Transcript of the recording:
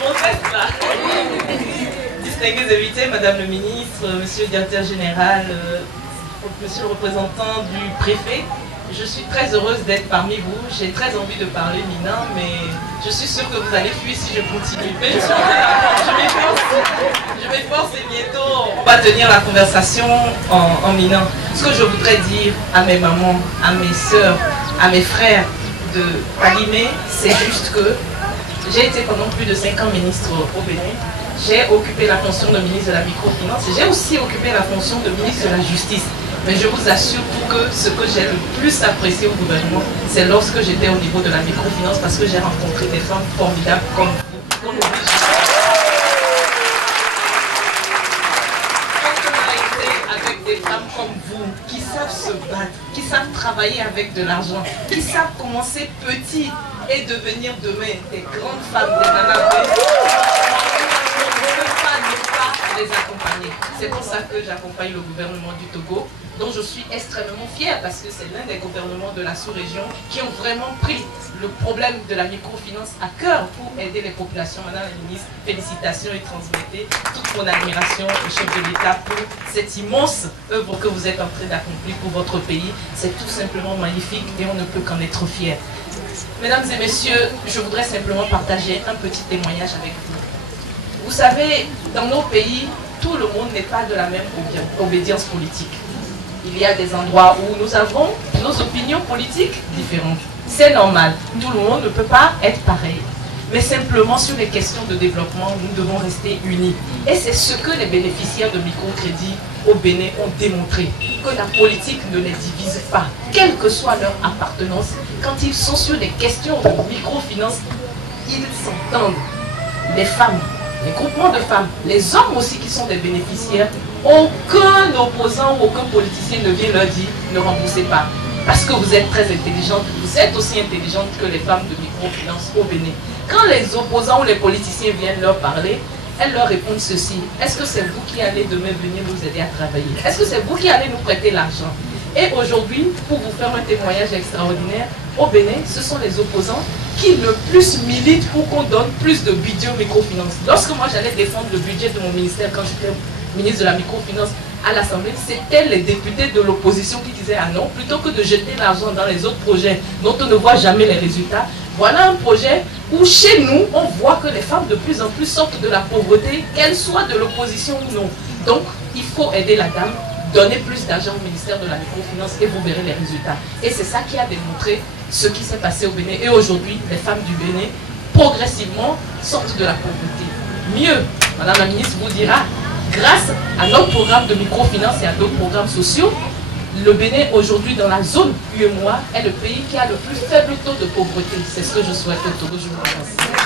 Bon test là. Distingués invités, Madame le Ministre, Monsieur le Directeur Général, Monsieur le représentant du préfet, je suis très heureuse d'être parmi vous. J'ai très envie de parler Minan, mais je suis sûre que vous allez fuir si je continue. Mais je m'efforce et bientôt on va tenir la conversation en Minan. Ce que je voudrais dire à mes mamans, à mes soeurs, à mes frères de Palimé, c'est juste que j'ai été pendant plus de 5 ans ministre au Bénin. J'ai occupé la fonction de ministre de la microfinance et j'ai aussi occupé la fonction de ministre de la justice. Mais je vous assure que ce que j'ai le plus apprécié au gouvernement, c'est lorsque j'étais au niveau de la microfinance parce que j'ai rencontré des femmes formidables comme vous. Quand on a été avec des femmes comme vous, qui savent se battre, qui savent travailler avec de l'argent, qui savent commencer petit et devenir demain des grandes femmes, des nanas. Les accompagner. C'est pour ça que j'accompagne le gouvernement du Togo, dont je suis extrêmement fière parce que c'est l'un des gouvernements de la sous-région qui ont vraiment pris le problème de la microfinance à cœur pour aider les populations. Madame la ministre, félicitations et transmettez toute mon admiration au chef de l'État pour cette immense œuvre que vous êtes en train d'accomplir pour votre pays. C'est tout simplement magnifique et on ne peut qu'en être fier. Mesdames et messieurs, je voudrais simplement partager un petit témoignage avec vous. Vous savez, dans nos pays, tout le monde n'est pas de la même obédience politique. Il y a des endroits où nous avons nos opinions politiques différentes. C'est normal, tout le monde ne peut pas être pareil. Mais simplement sur les questions de développement, nous devons rester unis. Et c'est ce que les bénéficiaires de microcrédit au Bénin ont démontré. Que la politique ne les divise pas, quelle que soit leur appartenance. Quand ils sont sur des questions de microfinance, ils s'entendent. Les femmes, les groupements de femmes, les hommes aussi qui sont des bénéficiaires, aucun opposant ou aucun politicien ne vient leur dire ne remboursez pas. Parce que vous êtes très intelligente, vous êtes aussi intelligente que les femmes de microfinance au Bénin. Quand les opposants ou les politiciens viennent leur parler, elles leur répondent ceci. Est-ce que c'est vous qui allez demain venir nous aider à travailler? Est-ce que c'est vous qui allez nous prêter l'argent? Et aujourd'hui, pour vous faire un témoignage extraordinaire, au Bénin, ce sont les opposants qui le plus militent pour qu'on donne plus de budget aux microfinances. Lorsque moi j'allais défendre le budget de mon ministère quand j'étais ministre de la microfinance à l'Assemblée, c'était les députés de l'opposition qui disaient ah non, plutôt que de jeter l'argent dans les autres projets dont on ne voit jamais les résultats, voilà un projet où chez nous, on voit que les femmes de plus en plus sortent de la pauvreté, qu'elles soient de l'opposition ou non. Donc, il faut aider la dame, donner plus d'argent au ministère de la microfinance et vous verrez les résultats. Et c'est ça qui a démontré ce qui s'est passé au Bénin. Et aujourd'hui, les femmes du Bénin, progressivement, sortent de la pauvreté. Mieux, Madame la ministre vous dira, grâce à notre programme de microfinance et à d'autres programmes sociaux, le Bénin aujourd'hui dans la zone UEMOA est le pays qui a le plus faible taux de pauvreté. C'est ce que je souhaite au Togo. Je vous remercie.